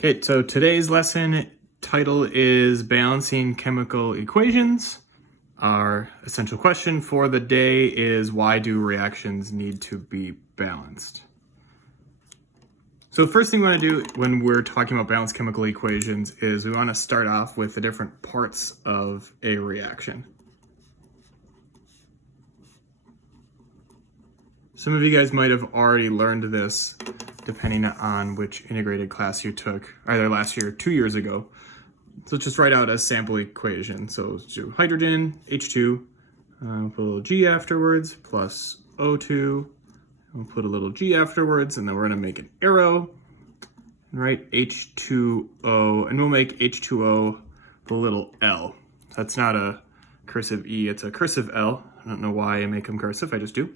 Okay, so today's lesson title is Balancing Chemical Equations. Our essential question for the day is, why do reactions need to be balanced? So the first thing we want to do when we're talking about balanced chemical equations is we want to start off with the different parts of a reaction. Some of you guys might have already learned this depending on which integrated class you took, either last year or 2 years ago. So let's just write out a sample equation. So let's do hydrogen, H2, put a little G afterwards, plus O2, we'll put a little G afterwards, and then we're gonna make an arrow, and write H2O, and we'll make H2O with a little L. That's not a cursive E, it's a cursive L. I don't know why I make them cursive, I just do.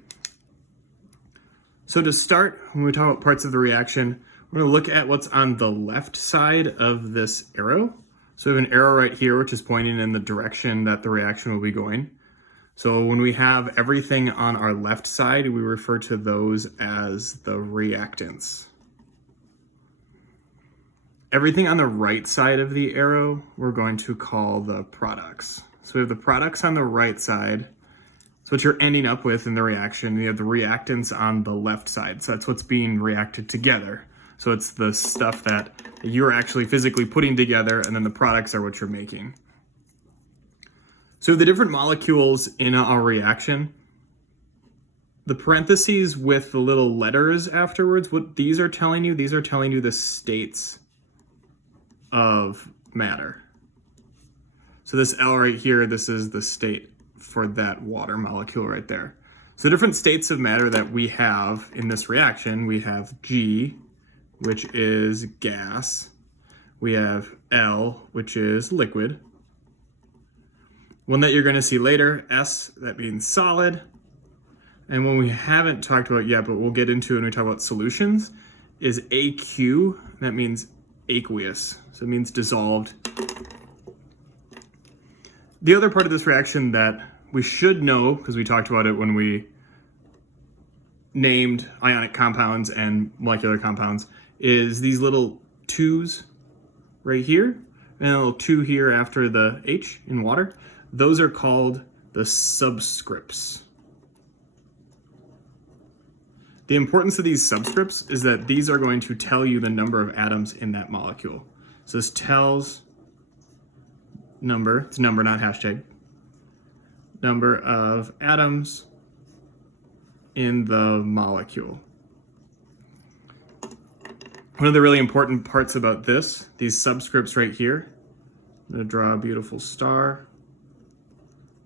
So to start, when we talk about parts of the reaction, we're going to look at what's on the left side of this arrow. So we have an arrow right here, which is pointing in the direction that the reaction will be going. So when we have everything on our left side, we refer to those as the reactants. Everything on the right side of the arrow, we're going to call the products. So we have the products on the right side. So what you're ending up with in the reaction, you have the reactants on the left side. So that's what's being reacted together. So it's the stuff that you're actually physically putting together, and then the products are what you're making. So the different molecules in our reaction, the parentheses with the little letters afterwards, what these are telling you the states of matter. So this L right here, this is the state for that water molecule right there. So the different states of matter that we have in this reaction, we have G, which is gas. We have L, which is liquid. One that you're going to see later, S, that means solid. And one we haven't talked about yet, but we'll get into when we talk about solutions, is AQ. That means aqueous. So it means dissolved. The other part of this reaction that we should know, because we talked about it when we named ionic compounds and molecular compounds, is these little 2's right here, and a little 2 here after the H in water. Those are called the subscripts. The importance of these subscripts is that these are going to tell you the number of atoms in that molecule. So this tells number, it's number, not hashtag, number of atoms in the molecule. One of the really important parts about this, these subscripts right here, I'm going to draw a beautiful star,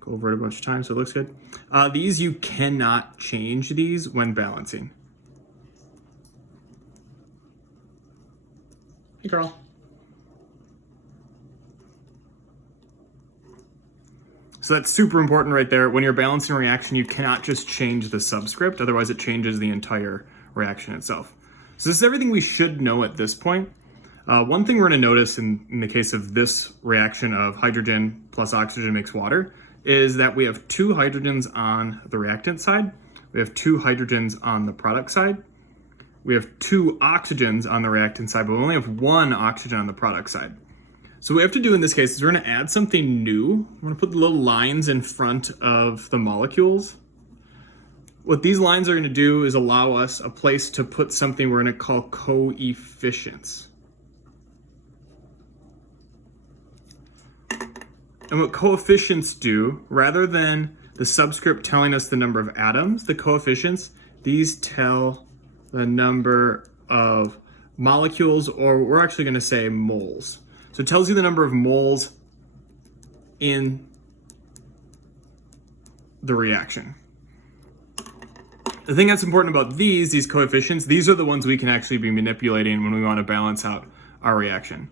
go over it a bunch of times so it looks good. These, you cannot change these when balancing. Hey, Carl. So that's super important right there. When you're balancing a reaction, you cannot just change the subscript, otherwise it changes the entire reaction itself. So this is everything we should know at this point. One thing we're going to notice in the case of this reaction of hydrogen plus oxygen makes water is that we have 2 hydrogens on the reactant side. We have 2 hydrogens on the product side. We have 2 oxygens on the reactant side, but we only have 1 oxygen on the product side. So what we have to do in this case is we're going to add something new. We're going to put the little lines in front of the molecules. What these lines are going to do is allow us a place to put something we're going to call coefficients. And what coefficients do, rather than the subscript telling us the number of atoms, the coefficients, these tell the number of molecules, or we're actually going to say moles. So it tells you the number of moles in the reaction. The thing that's important about these coefficients, these are the ones we can actually be manipulating when we want to balance out our reaction.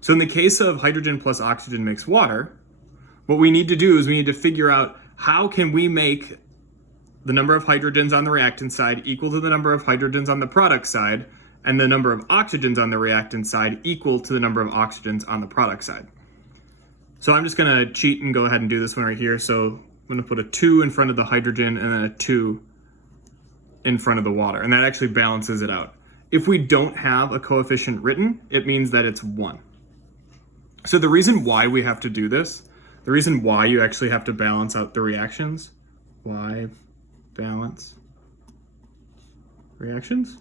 So in the case of hydrogen plus oxygen makes water, what we need to do is we need to figure out how can we make the number of hydrogens on the reactant side equal to the number of hydrogens on the product side, and the number of oxygens on the reactant side equal to the number of oxygens on the product side. So I'm just going to cheat and go ahead and do this one right here. So I'm going to put a 2 in front of the hydrogen and then a 2 in front of the water, and that actually balances it out. If we don't have a coefficient written, it means that it's 1. So the reason why we have to do this, the reason why you actually have to balance out the reactions, why balance reactions?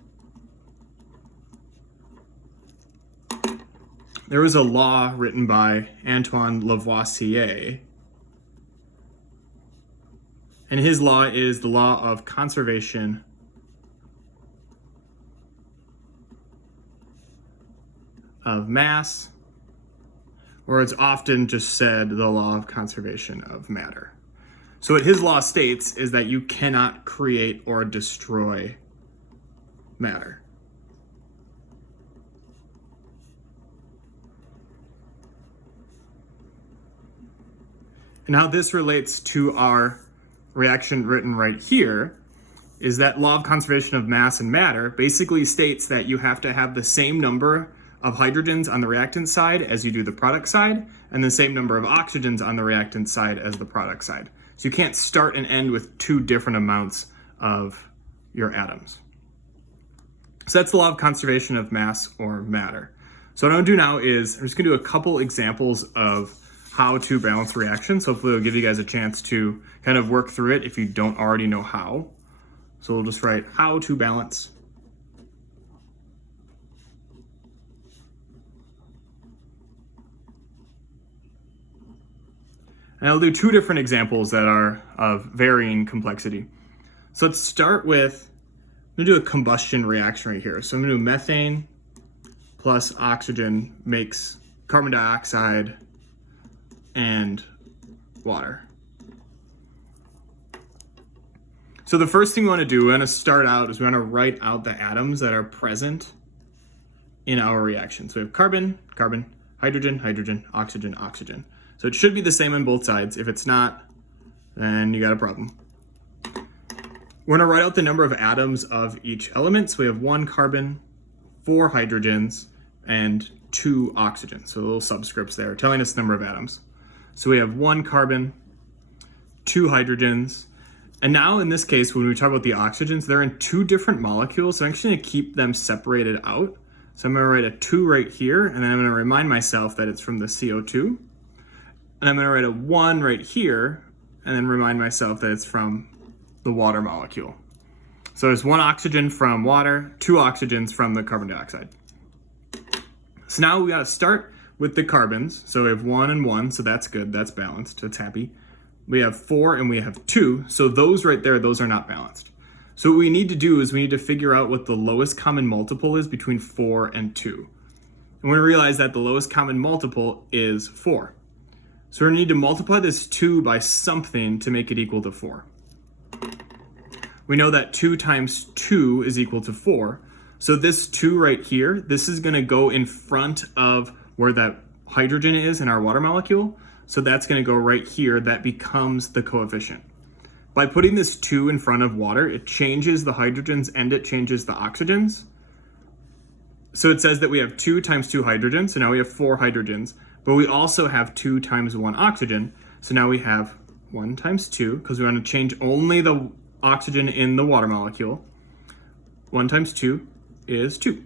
There was a law written by Antoine Lavoisier, and his law is the law of conservation of mass, or it's often just said the law of conservation of matter. So what his law states is that you cannot create or destroy matter. And how this relates to our reaction written right here is that law of conservation of mass and matter basically states that you have to have the same number of hydrogens on the reactant side as you do the product side, and the same number of oxygens on the reactant side as the product side. So you can't start and end with 2 different amounts of your atoms. So that's the law of conservation of mass or matter. So what I'm gonna do now is I'm just gonna do a couple examples of how to balance reactions. Hopefully it'll give you guys a chance to kind of work through it if you don't already know how. So we'll just write how to balance. And I'll do 2 different examples that are of varying complexity. So let's start with, I'm gonna do a combustion reaction right here. So I'm gonna do methane plus oxygen makes carbon dioxide and water. So the first thing we want to do, we want to start out is we want to write out the atoms that are present in our reaction. So we have carbon, carbon, hydrogen, hydrogen, oxygen, oxygen. So it should be the same on both sides. If it's not, then you got a problem. We're going to write out the number of atoms of each element. So we have 1 carbon, 4 hydrogens, and 2 oxygens. So little subscripts there telling us the number of atoms. So we have 1 carbon, 2 hydrogens, and now in this case, when we talk about the oxygens, they're in 2 different molecules, so I'm actually gonna keep them separated out. So I'm gonna write a 2 right here, and then I'm gonna remind myself that it's from the CO2. And I'm gonna write a 1 right here, and then remind myself that it's from the water molecule. So there's 1 oxygen from water, 2 oxygens from the carbon dioxide. So now we gotta start with the carbons. So we have 1 and 1, so that's good, that's balanced, that's happy. We have 4 and we have 2, so those right there, those are not balanced. So what we need to do is we need to figure out what the lowest common multiple is between 4 and 2. And we're gonna realize that the lowest common multiple is 4. So we're gonna need to multiply this 2 by something to make it equal to 4. We know that 2 times 2 is equal to 4. So this 2 right here, this is gonna go in front of where that hydrogen is in our water molecule. So that's gonna go right here, that becomes the coefficient. By putting this 2 in front of water, it changes the hydrogens and it changes the oxygens. So it says that we have 2 times 2 hydrogens, so now we have 4 hydrogens, but we also have 2 times 1 oxygen, so now we have 1 times 2, because we want to change only the oxygen in the water molecule. 1 times 2 is 2.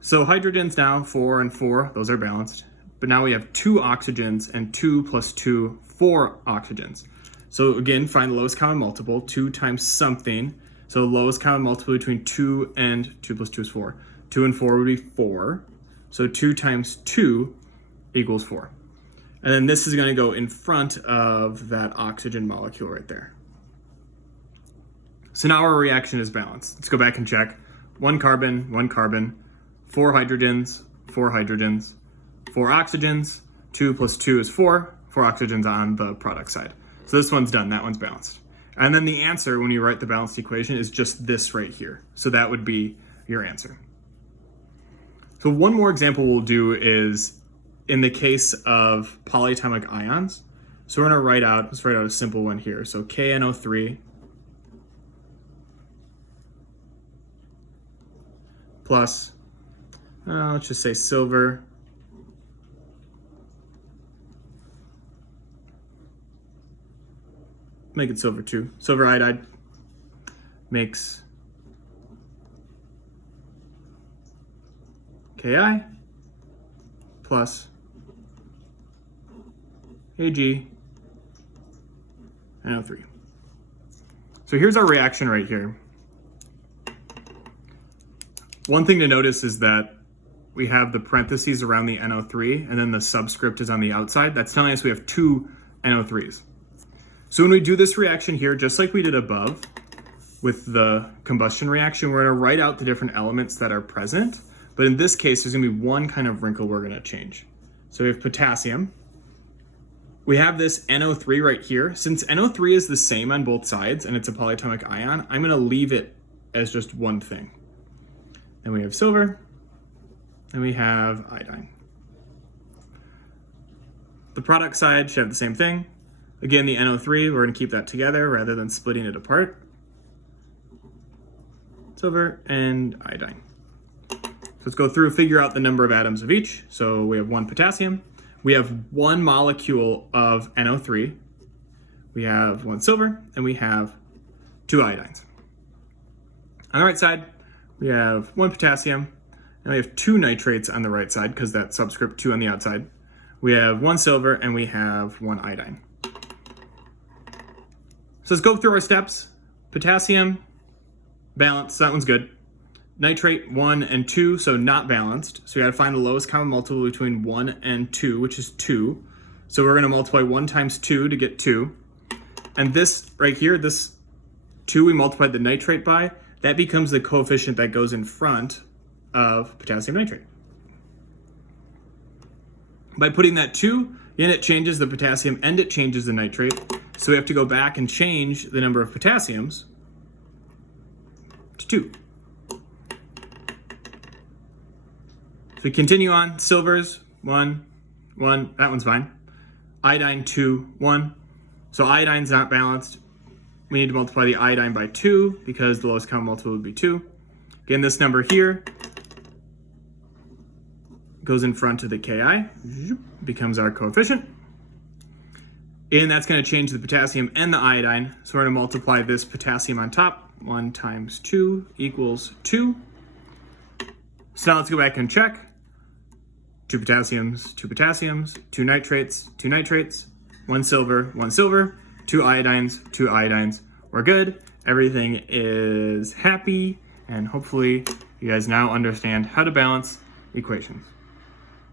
So hydrogens now, 4 and 4, those are balanced. But now we have 2 oxygens and 2 plus 2, 4 oxygens. So again, find the lowest common multiple, 2 times something. So the lowest common multiple between 2 and 2 plus 2 is 4. 2 and 4 would be 4. So 2 times 2 equals 4. And then this is going to go in front of that oxygen molecule right there. So now our reaction is balanced. Let's go back and check. 1 carbon, 1 carbon, 4 hydrogens, 4 hydrogens, 4 oxygens, 2 plus 2 is 4, 4 oxygens on the product side. So this one's done, that one's balanced. And then the answer when you write the balanced equation is just this right here. So that would be your answer. So one more example we'll do is in the case of polyatomic ions. So we're gonna let's write out a simple one here. So KNO3 plus, let's just say silver make it silver too. Silver iodide makes Ki plus Ag NO3. So here's our reaction right here. One thing to notice is that we have the parentheses around the NO3 and then the subscript is on the outside. That's telling us we have two NO3s. So when we do this reaction here, just like we did above with the combustion reaction, we're gonna write out the different elements that are present. But in this case, there's gonna be one kind of wrinkle we're gonna change. So we have potassium. We have this NO3 right here. Since NO3 is the same on both sides and it's a polyatomic ion, I'm gonna leave it as just one thing. Then we have silver, and we have iodine. The product side should have the same thing. Again, the NO3, we're gonna keep that together rather than splitting it apart. Silver and iodine. So let's go through, figure out the number of atoms of each. So we have one potassium. We have one molecule of NO3. We have one silver, and we have two iodines. On the right side, we have one potassium, and we have two nitrates on the right side because that subscript 2 on the outside. We have one silver, and we have one iodine. So let's go through our steps. Potassium, balanced, that one's good. Nitrate 1 and 2, so not balanced. So we gotta find the lowest common multiple between 1 and 2, which is 2. So we're gonna multiply 1 times 2 to get 2. And this right here, this 2 we multiplied the nitrate by, that becomes the coefficient that goes in front of potassium nitrate. By putting that 2, again, it changes the potassium and it changes the nitrate. So we have to go back and change the number of potassiums to 2. So we continue on. Silvers, 1, 1, that one's fine. Iodine, 2, 1. So iodine's not balanced. We need to multiply the iodine by 2 because the lowest common multiple would be 2. Again, this number here goes in front of the Ki, becomes our coefficient. And that's going to change the potassium and the iodine. So we're going to multiply this potassium on top. 1 times 2 equals 2. So now let's go back and check. 2 potassiums, 2 nitrates, 1 silver, 2 iodines, we're good. Everything is happy, and hopefully you guys now understand how to balance equations.